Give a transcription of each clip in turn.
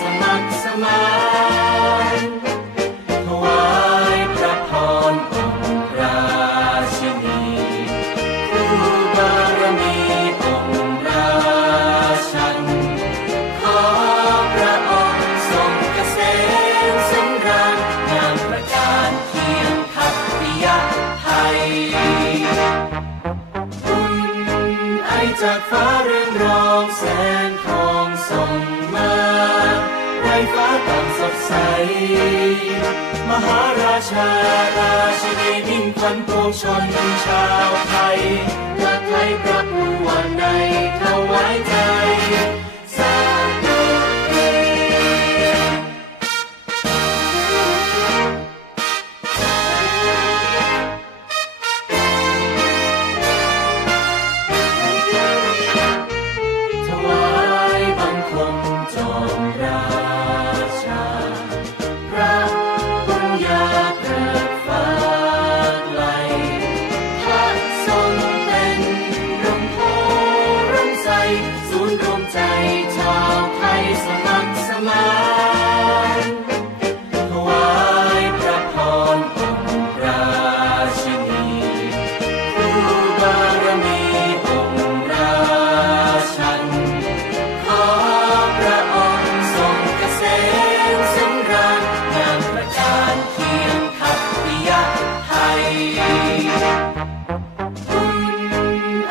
สมัคสมานถวายพระพรองราชินีผู้บารมีองราชัน ขอพระองค์ทรงเกษมสำราญงามประการเคียงทัพปิยะไทยบุญไอจากฟ้าเรืองรองแสง มหาราชา ราชินีมิ่งขวัญปวงชนชาวไทย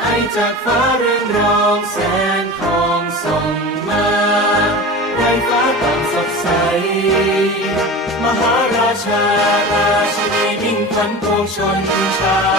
ไอจากฟ้าเรืองรองแสงทองส่องมาไรฟ้าต่างสดใส มหาราชาราชินีมิ่งขวัญปวงชนชา